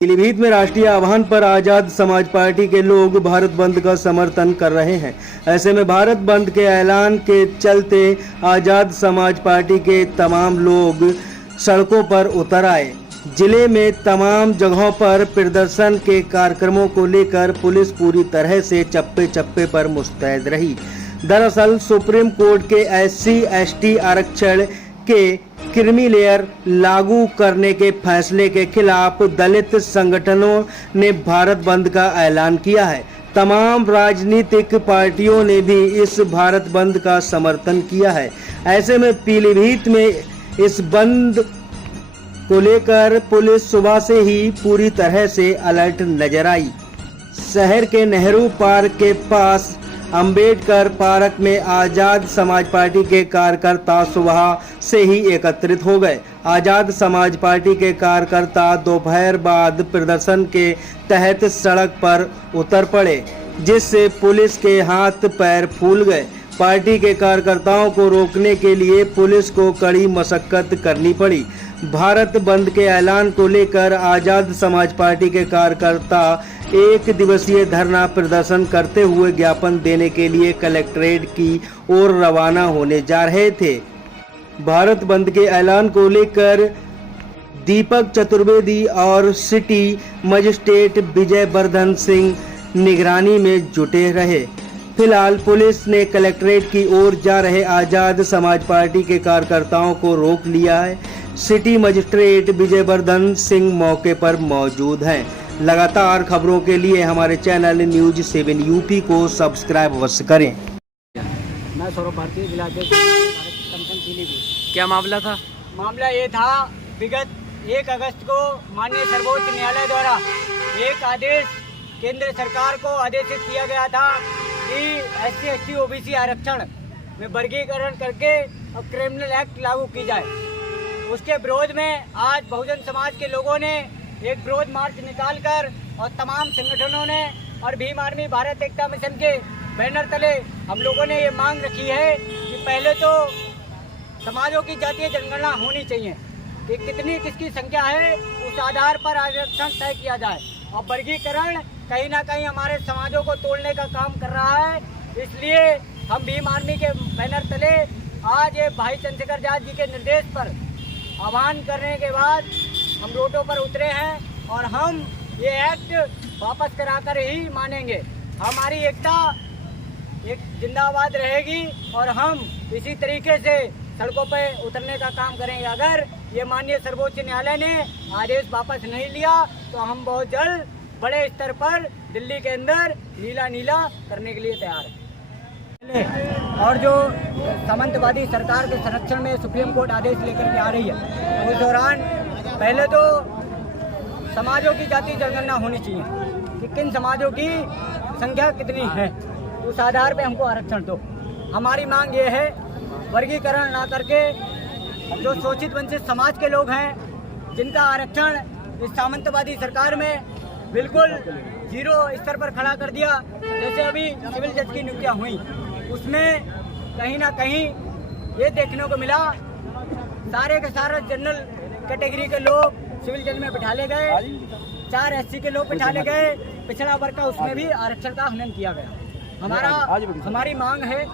पीलीभीत में राष्ट्रीय आह्वान पर आजाद समाज पार्टी के लोग भारत बंद का समर्थन कर रहे हैं। ऐसे में भारत बंद के ऐलान के चलते आजाद समाज पार्टी के तमाम लोग सड़कों पर उतर आए। जिले में तमाम जगहों पर प्रदर्शन के कार्यक्रमों को लेकर पुलिस पूरी तरह से चप्पे चप्पे पर मुस्तैद रही। दरअसल सुप्रीम कोर्ट के SC/ST आरक्षण के क्रीमी लेयर लागू करने के फैसले के खिलाफ दलित संगठनों ने भारत बंद का ऐलान किया है। तमाम राजनीतिक पार्टियों ने भी इस भारत बंद का समर्थन किया है। ऐसे में पीलीभीत में इस बंद को लेकर पुलिस सुबह से ही पूरी तरह से अलर्ट नजर आई। शहर के नेहरू पार्क के पास अंबेडकर पार्क में आजाद समाज पार्टी के कार्यकर्ता सुबह से ही एकत्रित हो गए। आजाद समाज पार्टी के कार्यकर्ता दोपहर बाद प्रदर्शन के तहत सड़क पर उतर पड़े, जिससे पुलिस के हाथ पैर फूल गए। पार्टी के कार्यकर्ताओं को रोकने के लिए पुलिस को कड़ी मशक्कत करनी पड़ी। भारत बंद के ऐलान को लेकर आजाद समाज पार्टी के कार्यकर्ता एक दिवसीय धरना प्रदर्शन करते हुए ज्ञापन देने के लिए कलेक्ट्रेट की ओर रवाना होने जा रहे थे। भारत बंद के ऐलान को लेकर दीपक चतुर्वेदी और सिटी मजिस्ट्रेट विजय वर्धन सिंह निगरानी में जुटे रहे। फिलहाल पुलिस ने कलेक्ट्रेट की ओर जा रहे आजाद समाज पार्टी के कार्यकर्ताओं को रोक लिया है। सिटी मजिस्ट्रेट विजय वर्धन सिंह मौके पर मौजूद हैं। लगातार खबरों के लिए हमारे चैनल न्यूज 7 UP को सब्सक्राइब अवश्य करें। मैं सौरभ भारती, जिला अध्यक्ष पीलीभीत। क्या मामला था? मामला ये था, विगत 1 अगस्त को माननीय सर्वोच्च न्यायालय द्वारा एक आदेश केंद्र सरकार को आदेशित किया गया था कि SC/ST OBC आरक्षण में वर्गीकरण करके अब क्रिमिनल एक्ट लागू की जाए। उसके विरोध में आज बहुजन समाज के लोगों ने एक विरोध मार्च निकालकर और तमाम संगठनों ने और भीम आर्मी भारत एकता मिशन के बैनर तले हम लोगों ने ये मांग रखी है कि पहले तो समाजों की जातीय जनगणना होनी चाहिए कि कितनी किसकी संख्या है, उस आधार पर आरक्षण तय किया जाए। और वर्गीकरण कहीं ना कहीं हमारे समाजों को तोड़ने का काम कर रहा है। इसलिए हम भीम आर्मी के बैनर तले आज ये भाई चंद्रशेखर आजाद जी के निर्देश पर आह्वान करने के बाद हम रोडों पर उतरे हैं और हम ये एक्ट वापस कराकर ही मानेंगे। हमारी एकता एक जिंदाबाद रहेगी और हम इसी तरीके से सड़कों पर उतरने का काम करेंगे। अगर ये माननीय सर्वोच्च न्यायालय ने आदेश वापस नहीं लिया तो हम बहुत जल्द बड़े स्तर पर दिल्ली के अंदर नीला करने के लिए तैयार हैं। और जो सामंतवादी सरकार के संरक्षण में सुप्रीम कोर्ट आदेश लेकर के आ रही है, उस दौरान पहले तो समाजों की जातीय जनगणना होनी चाहिए कि किन समाजों की संख्या कितनी है, उस आधार पे हमको आरक्षण दो। हमारी मांग ये है, वर्गीकरण ना करके जो शोषित वंचित समाज के लोग हैं, जिनका आरक्षण इस सामंतवादी सरकार में बिल्कुल 0 स्तर पर खड़ा कर दिया। जैसे अभी सिविल जज की नियुक्तियाँ हुई, उसमें कहीं ना कहीं ये देखने को मिला, सारे के सारे जनरल कैटेगरी के लोग सिविल जज में बिठा ले गए, 4 SC के लोग बिठा ले गए, पिछड़ा वर्ग का उसमें भी आरक्षण का हनन किया गया। हमारी मांग है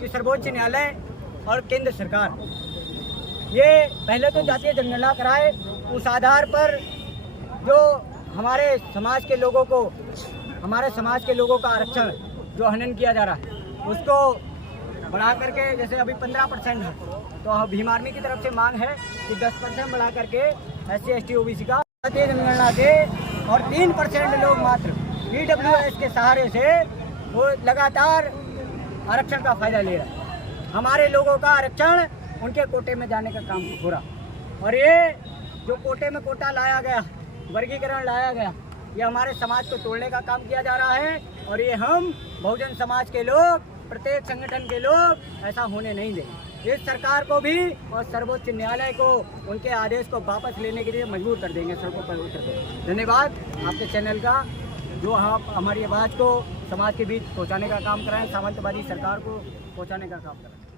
कि सर्वोच्च न्यायालय और केंद्र सरकार ये पहले तो जातीय जनगणना कराए, उस आधार पर जो हमारे समाज के लोगों को, हमारे समाज के लोगों का आरक्षण जो हनन किया जा रहा है उसको बढ़ा करके, जैसे अभी 15% है, तो भीम आर्मी की तरफ से मांग है कि 10% बढ़ा करके SC/ST OBC का जातीय जनगणना दे और 3% लोग मात्र EWS के सहारे से वो लगातार आरक्षण का फायदा ले रहा है। हमारे लोगों का आरक्षण उनके कोटे में जाने का काम हो रहा। और ये जो कोटे में कोटा लाया गया, वर्गीकरण लाया गया, ये हमारे समाज को तोड़ने का काम किया जा रहा है। और ये हम बहुजन समाज के लोग, प्रत्येक संगठन के लोग ऐसा होने नहीं देंगे। इस सरकार को भी और सर्वोच्च न्यायालय को उनके आदेश को वापस लेने के लिए मजबूर कर देंगे, सड़कों पर उतर देंगे। धन्यवाद आपके चैनल का, जो आप हमारी आवाज़ को समाज के बीच पहुंचाने का काम कर रहे हैं, सामंतवादी सरकार को पहुंचाने का काम कर रहे हैं।